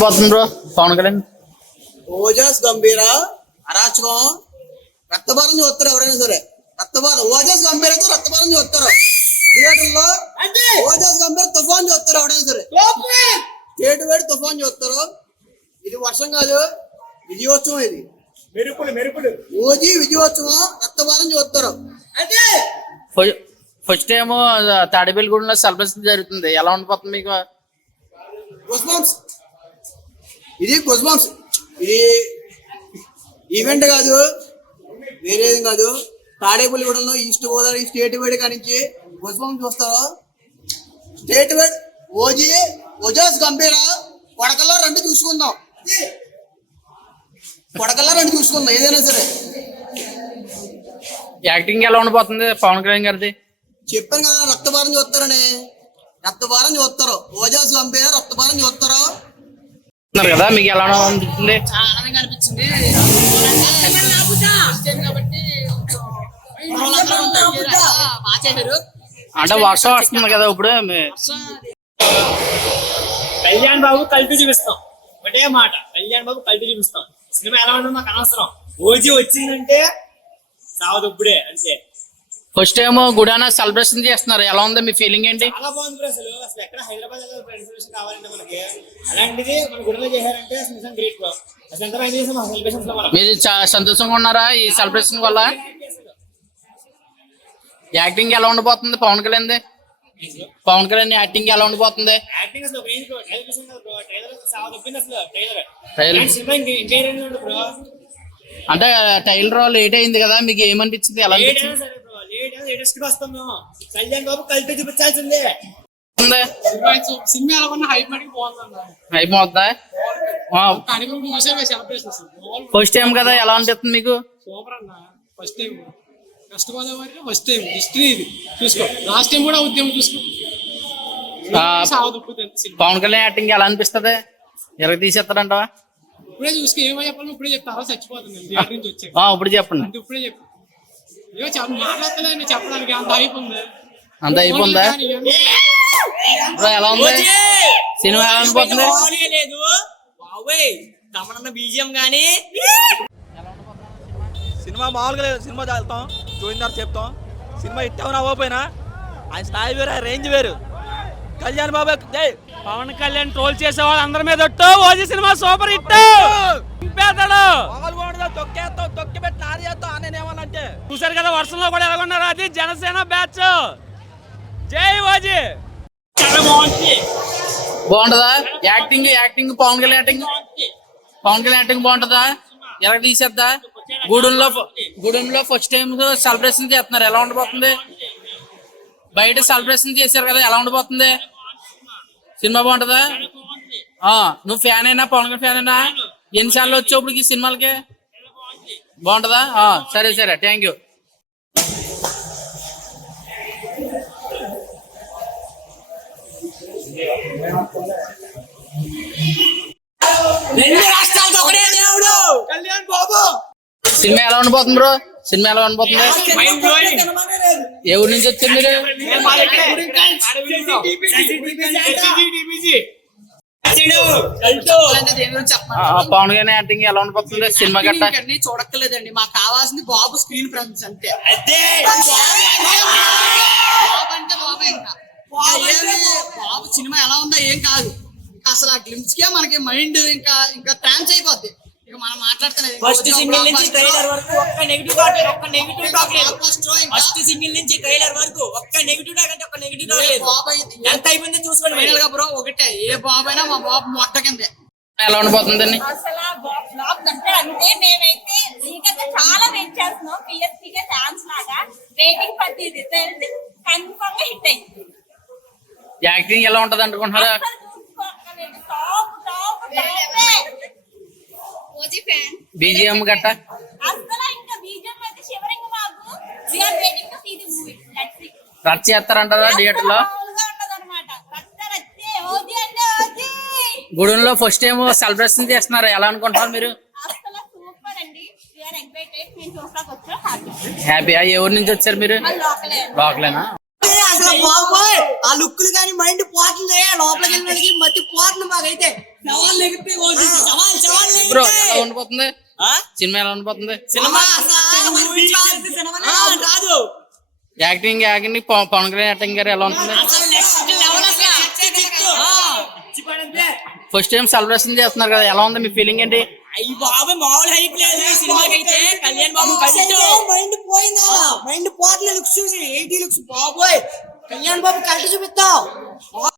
Bro Pawan Kalyan Ojas గంభీర అరాచకం రక్తభారం చూస్తారు ఎవరైనా సరే. రక్తభారం ఓజస్ గంభీర అయితే రక్తభారం చూస్తారు థియేటర్లో. ఓజస్ గంభీర తుఫాన్ చూస్తారు ఎవరైనా సరే. స్టేట్ వైడ్ తుఫాన్ చూస్తారు. ఇది వర్షం కాదు, విజయోత్సవం. ఇది మెరుపులు మెరుపులు ఓజీ విజయోత్సవం. రక్తభారం చూస్తారు. ఫస్ట్ టైం తాడేపల్లిగూడెంలో సెలబ్రేషన్ జరుగుతుంది. ఎలా ఉండిపోతుంది మీకు? గుస్బంప్స్. ఇది గుస్బంప్స్. ఇది ఈవెంట్ కాదు, వేరేది కాదు. తాడేపల్లిగూడెంలో ఈస్ట్ గోదావరి స్టేట్ వైడ్ కానించి గుస్బంప్స్ చూస్తారు. స్టేట్ వైడ్ ఓజీ ఓజస్ గంభీర కొడకల్లో రెండు చూసుకుందాం. కొడకల్లో రెండు చూసుకుందాం ఏదైనా సరే. యాక్టింగ్ ఎలా ఉండిపోతుంది పవన్ కళ్యాణ్ గారిది? చెప్పాను కదా, రక్తభారం చూస్తారని. రక్తభారం చూస్తారు. ఓజస్ గంభీర రక్తభారం చూస్తారు కదా. మీకు ఎలా అనిపిస్తుంది? ఆనందంగా అనిపించింది కాబట్టి అంటే వర్షం వస్తుంది కదా ఇప్పుడు. కళ్యాణ్ బాబు కల్తీ చూపిస్తాం. ఒకటే మాట, కళ్యాణ్ బాబు కల్తీ చూపిస్తాం. సినిమా ఎలా ఉంటుంది మాకు అనవసరం. ఓజీ వచ్చిందంటే సావదుప్పుడే అంతే. ఫస్ట్ టైం గుడాన సెలబ్రేషన్ చేస్తున్నారు. ఎలా ఉంది మీ ఫీలింగ్ ఏంటి? చాలా బాగుంది. అసలు ఎక్కడ హైదరాబాద్ సెలబ్రేషన్ కావాలంటే మనకి అలాంటిది మన గుడిలో చేశారంటే నిజం గ్రేట్. అసలు ఎంత బాగా చేసాం సెలబ్రేషన్స్ లో. మీరు సంతోషంగా ఉన్నారా ఈ సెలబ్రేషన్ వల్ల? యాక్టింగ్ ఎలా ఉండిపోతుంది పవన్ కళ్యాణ్? పవన్ కళ్యాణ్ యాక్టింగ్ ఎలా ఉండిపోతుంది? యాక్టింగ్ అసలు బ్రో. అంటే టైలర్ లేట్ అయింది కదా, మీకు ఏమనిపించింది? ఎలా అనిపించింది? కళ్యాణ్ బాబు కల్తీ చూపించాల్సిందే. సినిమా హైప్ అవుతుందా? ఫస్ట్ టైం కదా, ఎలా అనిపిస్తుంది మీకు? సూపర్ అన్న. First time west Godavari first time history ఇది చూసుకో. లాస్ట్ టైం కూడా ఉద్యమం చూసుకో. పవన్ కళ్యాణ్ యాక్టింగ్ ఎలా అనిపిస్తుంది? ఎరగ తీసేస్తారంట. ఇప్పుడే చూసుకో. ఏమో చెప్పాలి ఇప్పుడే చెప్తారా? చచ్చిపోతుంది థియేటర్ నుంచి వచ్చి. ఇప్పుడు చెప్పండి. అంటే ఇప్పుడే చెప్పు. ఏమో మాట్లాడతలే చెప్పడానికి. అంత అయిపోయింది. అంత అయిపోయిందా? ఎలా ఉంది సినిమా? ఎలా అనిపోతుంది? బీజిఎం గానీ సినిమా మామూలుగా లేదు. సినిమా వెళ్తాం, చూయిందారు చెప్తాం. సినిమా ఇట్టేమన్నా అవ్వకపోయినా ఆయన స్థాయి వేరు, ఆయన రేంజ్ వేరు. కళ్యాణ్ బాబు జై. పవన్ కళ్యాణ్ ట్రోల్ చేసే వాళ్ళు అందరి మీద ఓజీ సినిమా సూపర్ హిట్. తొక్కేస్తాం, తొక్కి పెట్టి నాది చేస్తాం అని ఏమన్నంటే చూసారు కదా వర్షంలో కూడా ఎలాగొన్నారు. అది జనసేన బ్యాచ్. జై ఓజీ. చాలా బాగుంది. బాగుంటదా యాక్టింగ్? పవన్ కళ్యాణ్ యాక్టింగ్ బాగుంటదా? ఎలా తీసేద్దా? గూడెంలో ఫస్ట్ టైం సెలబ్రేషన్ చేస్తున్నారు. ఎలా ఉండిపోతుంది? బయట సెలబ్రేషన్ చేశారు కదా, ఎలా ఉండిపోతుంది? సినిమా బాగుంటదా? నువ్వు ఫ్యాన్ అయినా పవన్ కళ్యాణ్ ఫ్యాన్ అయినా? ఎన్నిసార్లు వచ్చావు ఇప్పుడు ఈ సినిమాలకి? బాగుంటదా? సరే thank you. Kalyan Babu cinema ఎలా ఉండిపోతుంది బ్రో? సినిమా ఎలా ఉండిపోతుంది? ఏ ఊరి నుంచి వచ్చారు మీరు? పవన్ కళ్యాణ్ యాక్టింగ్ ఎలా ఉండిపోతుంది సినిమా గట్ట? చూడక్కర్లేదండి, మాకు కావాల్సింది బాబు స్క్రీన్ ప్రెజెన్స్ అంతే. బాబు సినిమా ఎలా ఉందా ఏం కాదు. అసలు ఆ గ్లిమ్స్ కే మనకి మైండ్ ఇంకా ట్రాన్స్ అయిపోద్ది. ఇక మనం మాట్లాడుతున్నది ఫస్ట్ సింగిల్ నుంచి ట్రైలర్ వరకు ఒక్క నెగిటివ్ టాక్ లేదు. ఫస్ట్ సింగిల్ నుంచి ట్రైలర్ వరకు ఒక్క నెగిటివ్ టాక్ అంటే ఒక్క నెగిటివ్ టాక్ లేదు. ఎంత అయిపోయిందో చూసుకోండి. ఫైనల్ గా బ్రో ఒకటే, ఏ బాబు అయినా మా బాబు మొట్ట కిందే. ఎలా ఉండిపోతుందండి? అసలు బ్లాగ్ అంటే మేమైతే ఇంకా చాలా వెయిట్ చేస్తున్నాం. పిఎస్పీకే ఛాన్స్ లాగా waiting for the result. Confirm గా హిట్ అయింది. యాక్టింగ్ ఎలా ఉంటది అనుకుంటున్నారా? బీజిఎం గట్ట రచ్ చేస్తారంటారా థియేటర్ లో? గూడెంలో ఫస్ట్ టైం సెలబ్రేషన్ చేస్తున్నారు. ఎలా అనుకుంటున్నారు మీరు? హ్యాపీ. ఏ ఊరి నుంచి వచ్చారు మీరు? లోకలేనా? అయితే అసలు బాబోయ్ ఆ లుక్కులు కానీ మైండ్ పోతుంది లోపలికి వెళ్ళిన వాళ్ళకి మట్టి పోతుంది మాకైతే సవాల్ ఎగితే సవాల్ బ్రో ఎలా ఉండిపోతుంది సినిమా ఎలా ఉండిపోతుంది సినిమా అసలు రాదు యాక్టింగ్ పవన్ కళ్యాణ్ యాక్టింగ్ గారు ఎలా ఉంటుంది అసలు నెక్స్ట్ లెవెల్ అసలు ఫస్ట్ టైం సెలబ్రేషన్ చేస్తున్నారు కదా ఎలా ఉంది మీ ఫీలింగ్ ఏంటి అయ్యి బాబు మామూలు హైప్ లేదు ఈ సినిమాకి అయితే కళ్యాణ్ బాబు మైండ్ పోయిందా మైండ్ పోట్లే లుక్స్ చూసి 80 లుక్స్ బాబోయ్ కళ్యాణ్ బాబు కల్ట్ చూపిస్తాం